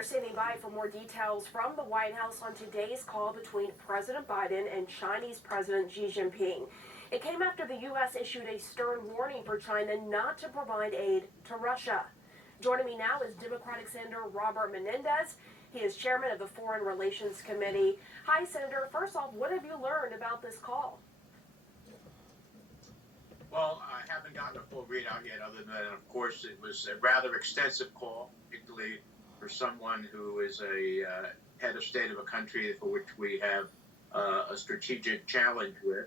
are standing by for more details from the White House on today's call between President Biden and Chinese President Xi Jinping. It came after the U.S. issued a stern warning for China not to provide aid to Russia. Joining me now is Democratic Senator Robert Menendez. He is chairman of the Foreign Relations Committee. Hi, Senator. First off, what have you learned about this call? Well, I haven't gotten a full readout yet, other than, of course, it was a rather extensive call, particularly for someone who is a head of state of a country for which we have a strategic challenge with.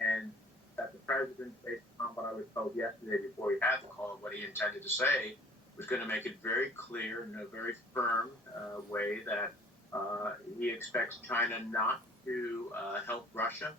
And that the president, based on what I was told yesterday before he had the call, what he intended to say, was going to make it very clear in a very firm way that he expects China not to help Russia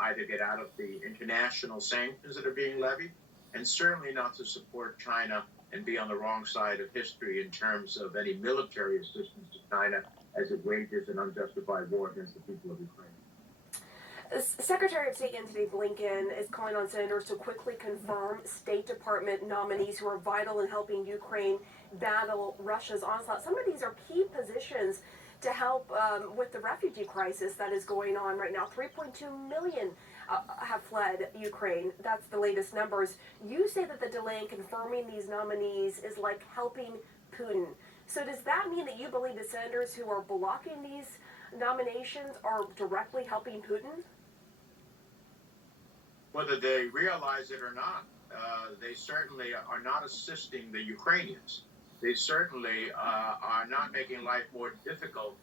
either get out of the international sanctions that are being levied, and certainly not to support China and be on the wrong side of history in terms of any military assistance to China as it wages an unjustified war against the people of Ukraine. Secretary of State Antony Blinken is calling on senators to quickly confirm State Department nominees who are vital in helping Ukraine battle Russia's onslaught. Some of these are key positions to help with the refugee crisis that is going on right now. 3.2 million have fled Ukraine. That's the latest numbers. You say that the delay in confirming these nominees is like helping Putin. So does that mean that you believe the senators who are blocking these nominations are directly helping Putin? Whether they realize it or not, they certainly are not assisting the Ukrainians. They certainly are not making life more difficult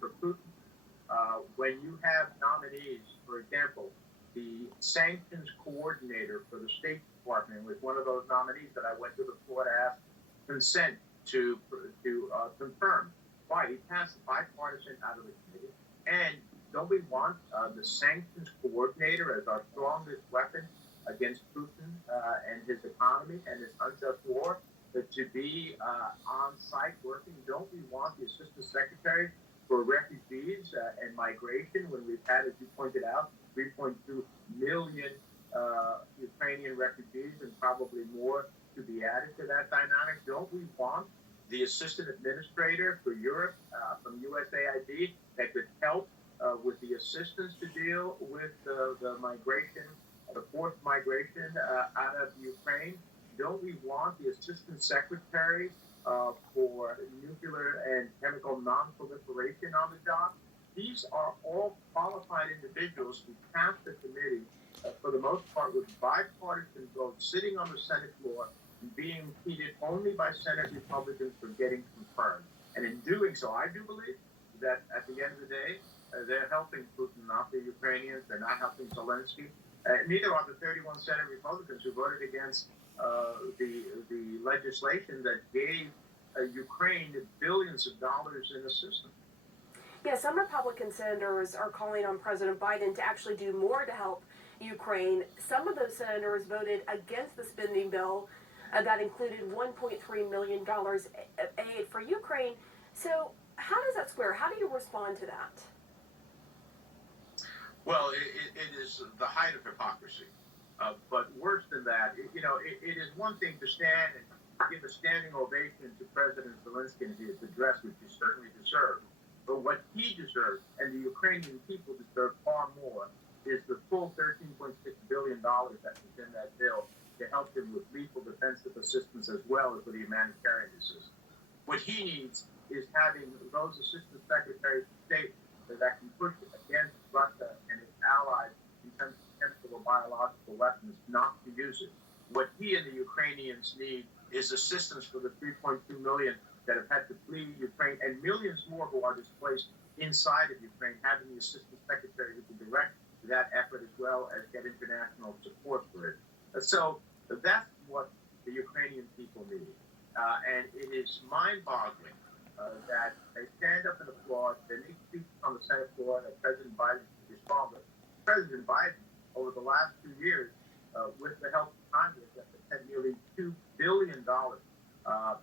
for Putin. When you have nominees, for example, the sanctions coordinator for the State Department was one of those nominees that I went to the floor to ask consent to confirm. Why? He passed bipartisan out of the committee. And don't we want the sanctions coordinator as our strongest weapon against Putin and his economy and his unjust war to be on site working? Don't we want the assistant secretary for refugees and migration when we've had, as you pointed out, 3.2 million Ukrainian refugees and probably more to be added to that dynamic? Don't we want the assistant administrator for Europe from USAID that could help with the assistance to deal with the migration, the forced migration out of Ukraine? Don't we want the assistant secretary for nuclear and chemical non-proliferation on the job? These are all qualified individuals who passed the committee, for the most part, with bipartisan votes, sitting on the Senate floor and being impeded only by Senate Republicans for getting confirmed. And in doing so, I do believe that at the end of the day, they're helping Putin, not the Ukrainians. They're not helping Zelensky. Neither are the 31 Senate Republicans who voted against the legislation that gave Ukraine billions of dollars in assistance. Yeah, some Republican senators are calling on President Biden to actually do more to help Ukraine. Some of those senators voted against the spending bill that included $1.3 million of aid for Ukraine. So how does that square? How do you respond to that? Well, it is the height of hypocrisy. But worse than that, it is one thing to stand and give a standing ovation to President Zelensky in his address, which he certainly deserved. But what he deserves, and the Ukrainian people deserve far more, is the full $13.6 billion that was in that bill to help him with lethal defensive assistance as well as with the humanitarian assistance. What he needs is having those assistant secretaries of state that can push against Russia and its allies in terms of chemical or biological weapons not to use it. What he and the Ukrainians need is assistance for the 3.2 million that have had to flee Ukraine and millions more who are displaced inside of Ukraine, having the assistant secretary who can direct that effort as well as get international support for it. So that's what the Ukrainian people need. And it is mind-boggling that they stand up and applaud. They make speeches on the Senate floor that President Biden should respond. But President Biden, over the last 2 years, with the help of Congress, has spent nearly $2 billion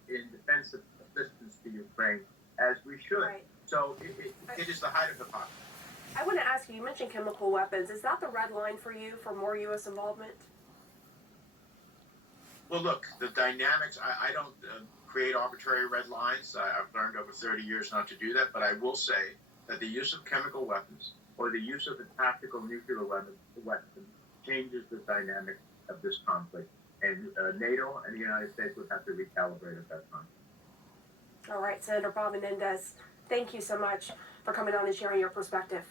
in defensive assistance to Ukraine, as we should. Right. So it is the height of hypocrisy. I want to ask you, you mentioned chemical weapons. Is that the red line for you for more U.S. involvement? Well, look, the dynamics, I don't create arbitrary red lines. I've learned over 30 years not to do that, but I will say that the use of chemical weapons or the use of a tactical nuclear weapon changes the dynamic of this conflict. And NATO and the United States would have to recalibrate at that time. All right, Senator Bob Menendez, thank you so much for coming on and sharing your perspective.